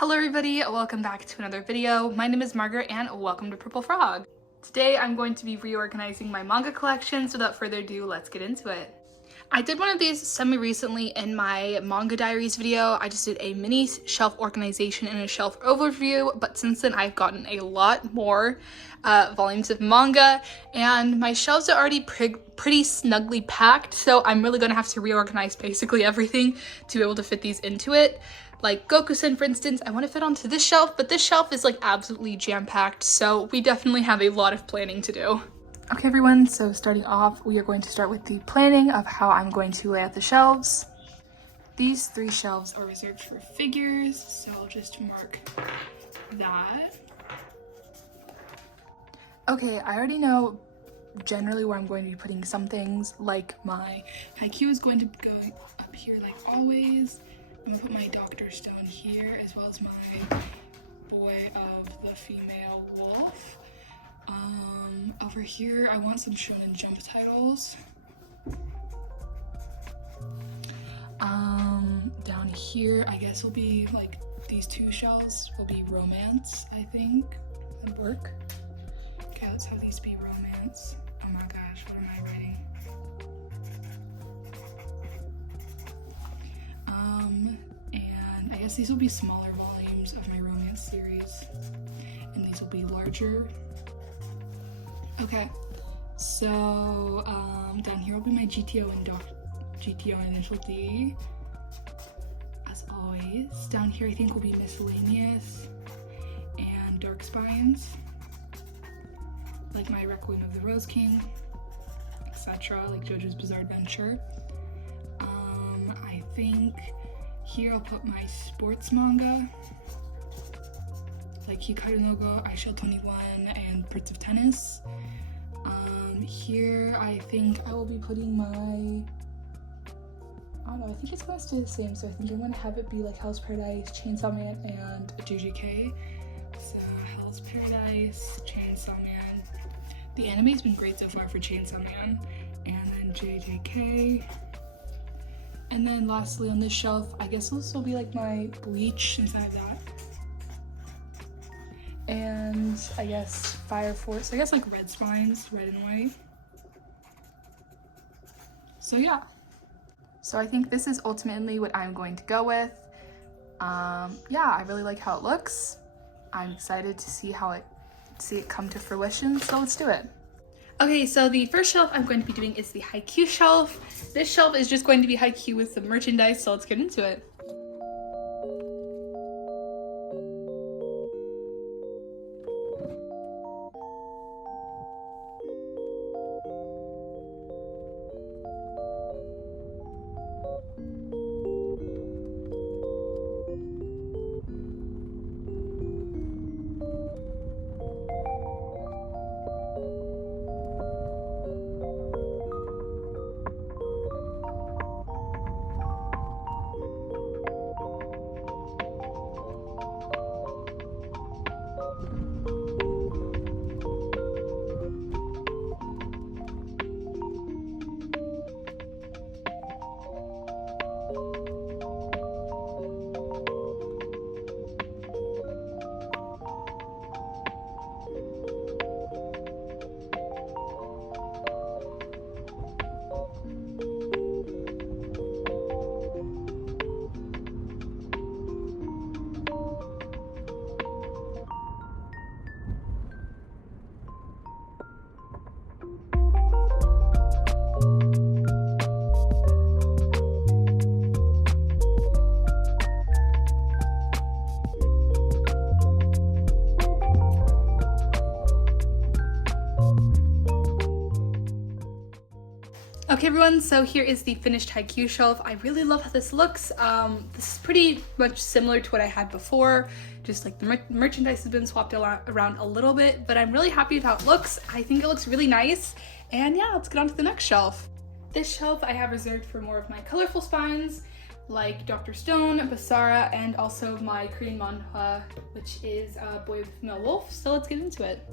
Hello everybody, welcome back to another video. My name is Margaret and welcome to Purple Frog. Today I'm going to be reorganizing my manga collection, so without further ado, let's get into it. I did one of these semi-recently in my manga diaries video. I just did a mini shelf organization and a shelf overview, but since then I've gotten a lot more volumes of manga and my shelves are already pretty snugly packed, so I'm really gonna have to reorganize basically everything to be able to fit these into it. Like Goku-san, for instance, I want to fit onto this shelf, but this shelf is like absolutely jam-packed, so we definitely have a lot of planning to do. Okay everyone, so starting off, we are going to start with the planning of how I'm going to lay out the shelves. These 3 shelves are reserved for figures, so I'll just mark that. Okay, I already know generally where I'm going to be putting some things, like my Haikyu is going to go up here like always. I'm gonna put my Dr. Stone here, as well as my Boy of the Female Wolf. Over here, I want some Shounen Jump titles. Down here, I guess will be like these 2 shelves will be romance, I think, and work. Okay, let's have these be romance. Oh my gosh, what am I writing? And I guess these will be smaller volumes of my romance series, and these will be larger. Okay, so down here will be my GTO and GTO Initial D, as always. Down here I think will be miscellaneous and dark spines, like my Requiem of the Rose King, etc., like JoJo's Bizarre Adventure. I think here I'll put my sports manga, like Hikaru no Go, I Shall 21, and Birds of Tennis. Here I think I will be putting my, I don't know, I think it's going to stay the same, so I think I'm going to have it be like Hell's Paradise, Chainsaw Man, and JJK. So Hell's Paradise, Chainsaw Man. The anime's been great so far for Chainsaw Man, and then JJK. And then lastly on this shelf, I guess this will be like my Bleach, since I have that. And I guess Fire Force, I guess like red spines, red and white. So yeah. So I think this is ultimately what I'm going to go with. Yeah, I really like how it looks. I'm excited to see it come to fruition, so let's do it. Okay, so the first shelf I'm going to be doing is the Haikyu shelf. This shelf is just going to be Haikyu with some merchandise, so let's get into it. Okay everyone, so here is the finished Haikyu shelf. I really love how this looks. This is pretty much similar to what I had before, just like the merchandise has been swapped around a little bit, but I'm really happy with how it looks. I think it looks really nice, and yeah, let's get on to the next shelf. This shelf I have reserved for more of my colorful spines, like Dr. Stone, Basara, and also my Korean Manhwa, which is Boy with Female Wolf, so let's get into it.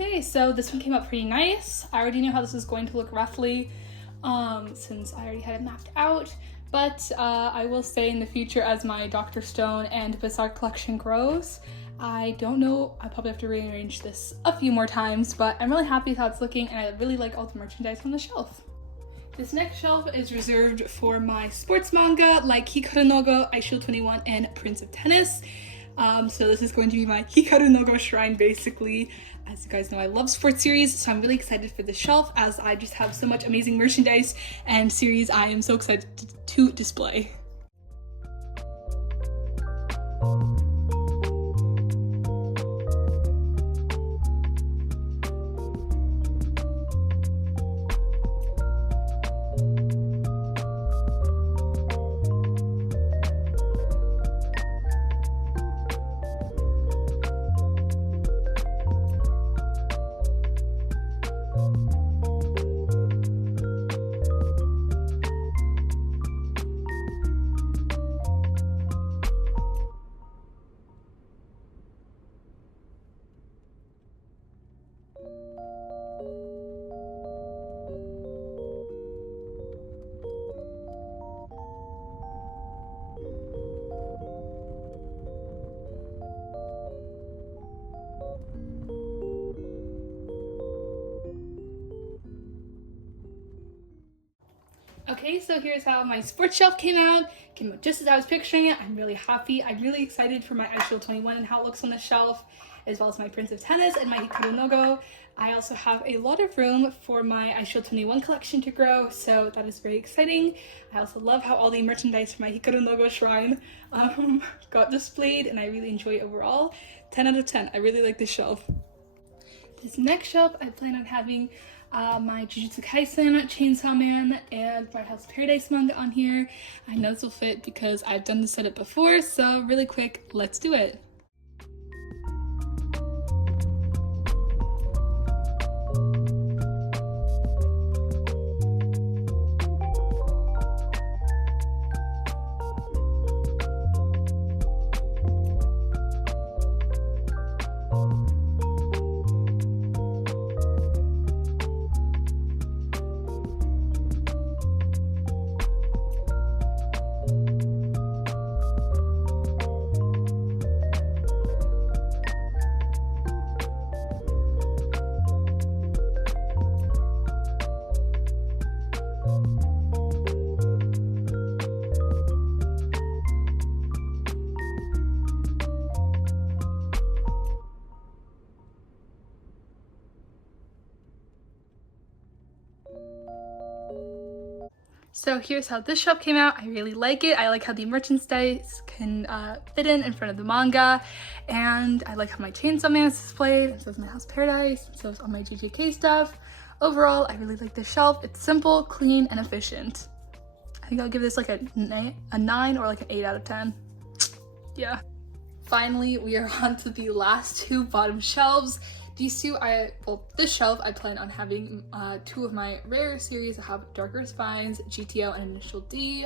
Okay, so this one came out pretty nice. I already knew how this was going to look roughly, since I already had it mapped out. But I will say in the future, as my Dr. Stone and Bizarre collection grows, I don't know, I probably have to rearrange this a few more times, but I'm really happy with how it's looking, and I really like all the merchandise on the shelf. This next shelf is reserved for my sports manga like Hikaru no Go, Aishou 21, and Prince of Tennis. So this is going to be my Hikaru no Go shrine, basically. As you guys know, I love sports series, so I'm really excited for this shelf as I just have so much amazing merchandise and series I am so excited to display. Okay, so here's how my sports shelf came out. Came out just as I was picturing it. I'm really happy. I'm really excited for my Aishou 21 and how it looks on the shelf, as well as my Prince of Tennis and my Hikaru no Go. I also have a lot of room for my Aishou 21 collection to grow, so that is very exciting. I also love how all the merchandise for my Hikaru no Go shrine got displayed, and I really enjoy it overall. 10 out of 10. I really like this shelf. This next shelf, I plan on having my Jujutsu Kaisen, Chainsaw Man, and My House Paradise manga on here. I know this will fit because I've done this setup before, so really quick, let's do it. So here's how this shelf came out. I really like it. I like how the merchandise can fit in front of the manga, and I like how my Chainsaw Man is displayed, and so is My House Paradise, and so is all my GJK stuff. Overall, I really like this shelf. It's simple, clean, and efficient. I think I'll give this like a 9 or like an 8 out of 10. Yeah. Finally, we are on to the last two bottom shelves. These two, this shelf, I plan on having two of my rare series. I have Darker Spines, GTO, and Initial D.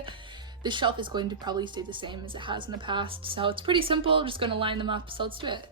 This shelf is going to probably stay the same as it has in the past, so it's pretty simple. Just gonna line them up, so let's do it.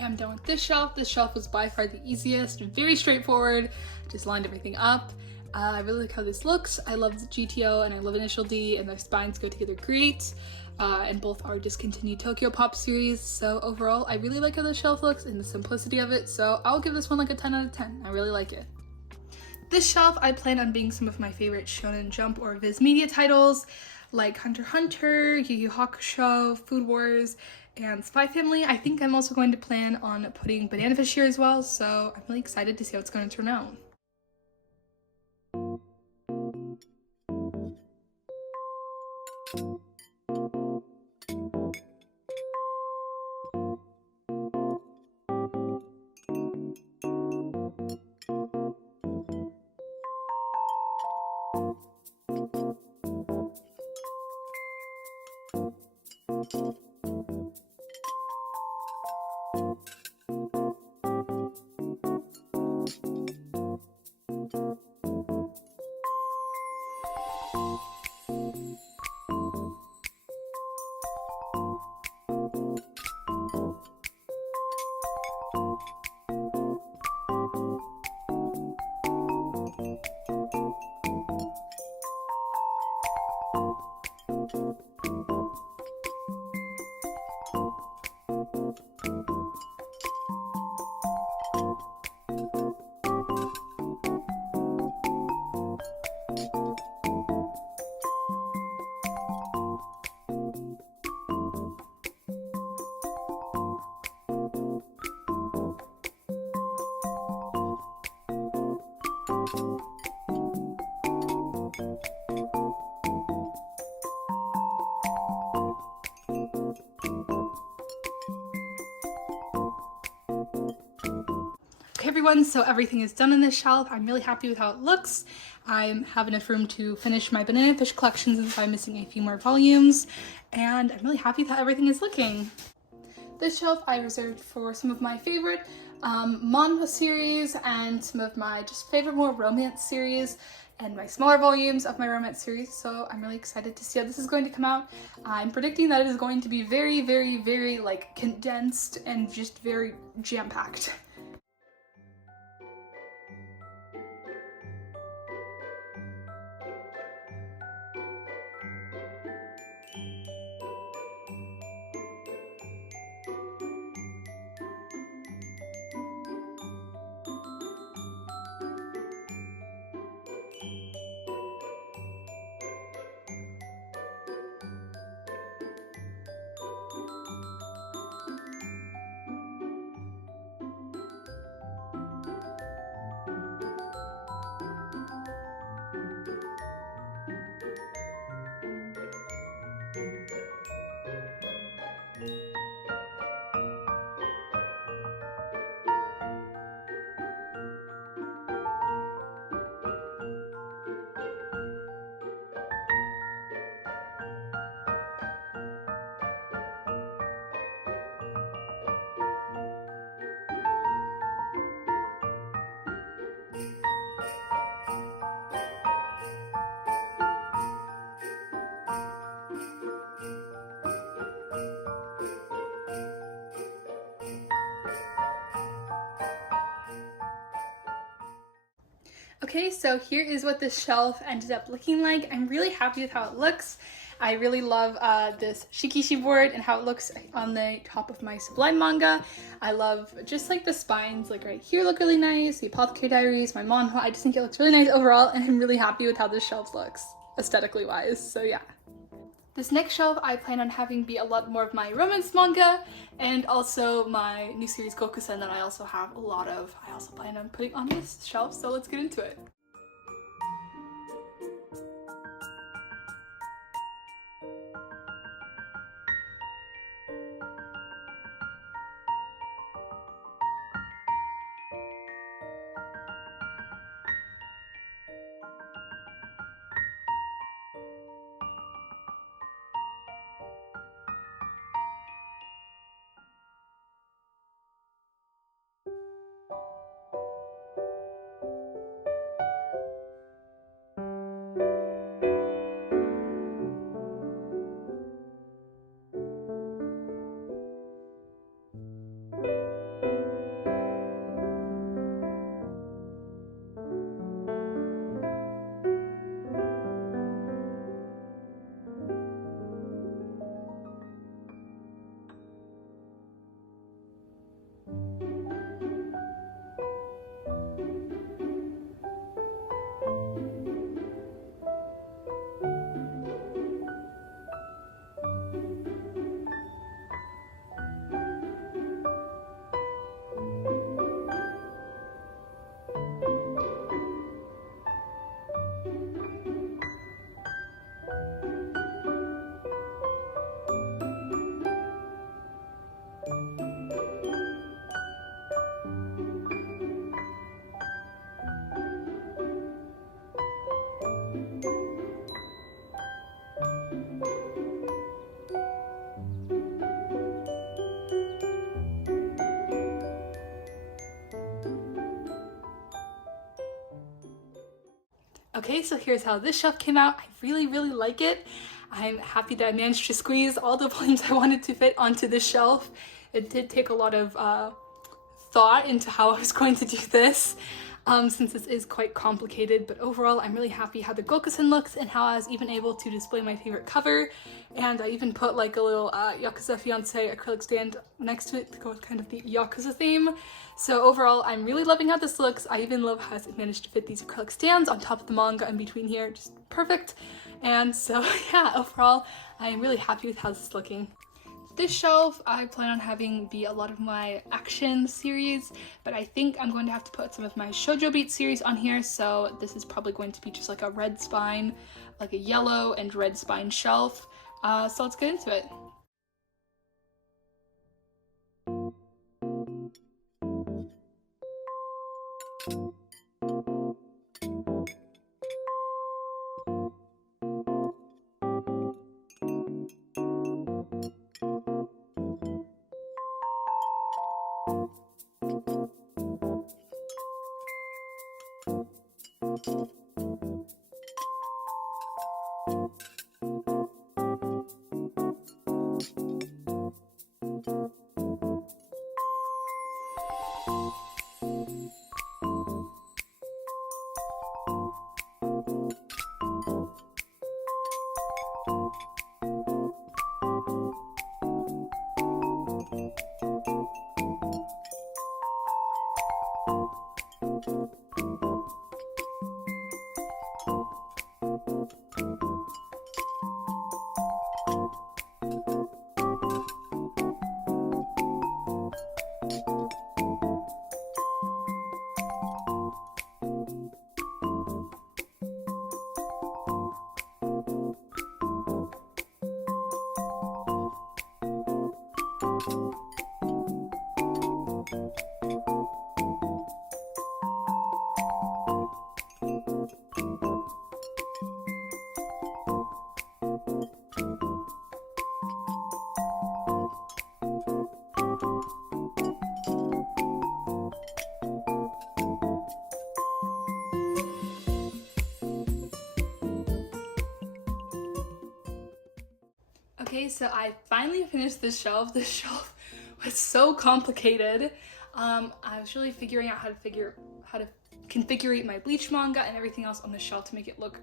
I'm done with this shelf. This shelf was by far the easiest, very straightforward, just lined everything up. I really like how this looks. I love the GTO and I love Initial D, and their spines go together great. And both are discontinued Tokyo Pop series, so overall I really like how the shelf looks and the simplicity of it, so I'll give this one like a 10 out of 10. I really like it. This shelf, I plan on being some of my favorite Shonen Jump or Viz Media titles, like Hunter x Hunter, Yu Yu Hakusho, Food Wars, and Spy Family. I think I'm also going to plan on putting Banana Fish here as well, so I'm really excited to see how it's going to turn out. Okay everyone, so everything is done on this shelf. I'm really happy with how it looks. I have enough room to finish my banana fish collection since I'm missing a few more volumes, and I'm really happy with how everything is looking. This shelf I reserved for some of my favorite Manhwa series and some of my just favorite more romance series and my smaller volumes of my romance series, so I'm really excited to see how this is going to come out. I'm predicting that it is going to be very, very, very like condensed and just very jam-packed. Okay, so here is what this shelf ended up looking like. I'm really happy with how it looks. I really love this shikishi board and how it looks on the top of my Sublime manga. I love just like the spines, like right here look really nice, the Apothecary Diaries, my Manhwa. I just think it looks really nice overall, and I'm really happy with how this shelf looks, aesthetically wise, so yeah. This next shelf I plan on having be a lot more of my romance manga and also my new series Gokusen that I also have a lot of. I also plan on putting on this shelf, so let's get into it. Okay, so here's how this shelf came out. I really like it. I'm happy that I managed to squeeze all the volumes I wanted to fit onto this shelf. It did take a lot of thought into how I was going to do this, since this is quite complicated, but overall I'm really happy how the Gokusen looks and how I was even able to display my favorite cover. And I even put like a little Yakuza Fiancé acrylic stand next to it to go with kind of the Yakuza theme. So overall I'm really loving how this looks. I even love how it managed to fit these acrylic stands on top of the manga in between here, just perfect. And so yeah, overall I am really happy with how this is looking. This shelf I plan on having be a lot of my action series, but I think I'm going to have to put some of my shoujo beat series on here, so this is probably going to be just like a red spine, like a yellow and red spine shelf. So let's get into it. Okay, so I finally finished this shelf. This shelf was so complicated. I was really figuring out how to configure my Bleach manga and everything else on the shelf to make it look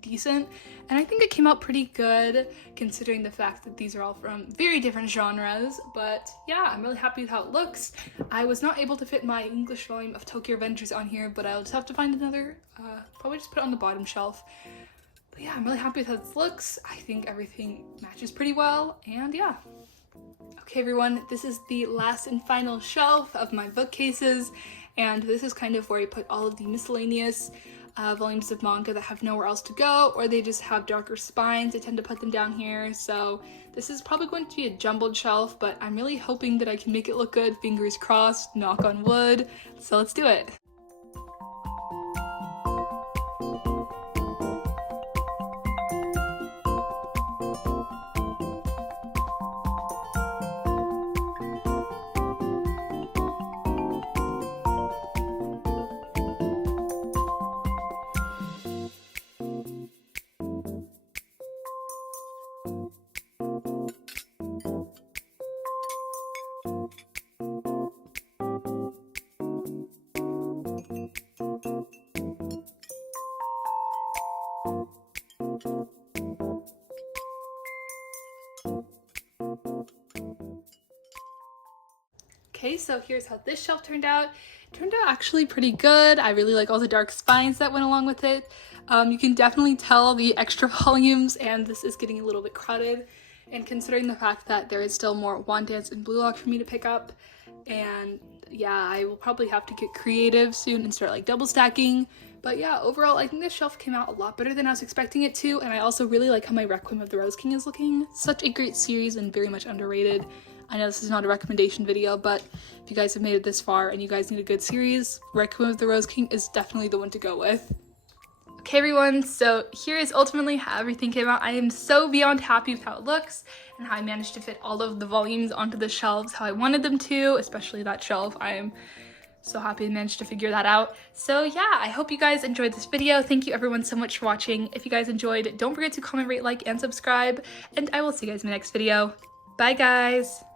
decent, and I think it came out pretty good considering the fact that these are all from very different genres. But yeah, I'm really happy with how it looks. I was not able to fit my English volume of Tokyo Revengers on here, but I'll just have to find another, probably just put it on the bottom shelf. But yeah, I'm really happy with how this looks. I think everything matches pretty well, and yeah. Okay everyone, this is the last and final shelf of my bookcases, and this is kind of where I put all of the miscellaneous volumes of manga that have nowhere else to go, or they just have darker spines. I tend to put them down here, so this is probably going to be a jumbled shelf, but I'm really hoping that I can make it look good. Fingers crossed, knock on wood, so let's do it. Okay, so here's how this shelf turned out. It turned out actually pretty good. I really like all the dark spines that went along with it. You can definitely tell the extra volumes, and this is getting a little bit crowded. And considering the fact that there is still more One Dance and Blue Lock for me to pick up, and yeah, I will probably have to get creative soon and start like double stacking. But yeah, overall, I think this shelf came out a lot better than I was expecting it to, and I also really like how my Requiem of the Rose King is looking. Such a great series and very much underrated. I know this is not a recommendation video, but if you guys have made it this far and you guys need a good series, Requiem of the Rose King is definitely the one to go with. Okay everyone, so here is ultimately how everything came out. I am so beyond happy with how it looks and how I managed to fit all of the volumes onto the shelves how I wanted them to, especially that shelf. I am So happy I managed to figure that out. So yeah, I hope you guys enjoyed this video. Thank you everyone so much for watching. If you guys enjoyed, don't forget to comment, rate, like, and subscribe. And I will see you guys in my next video. Bye guys!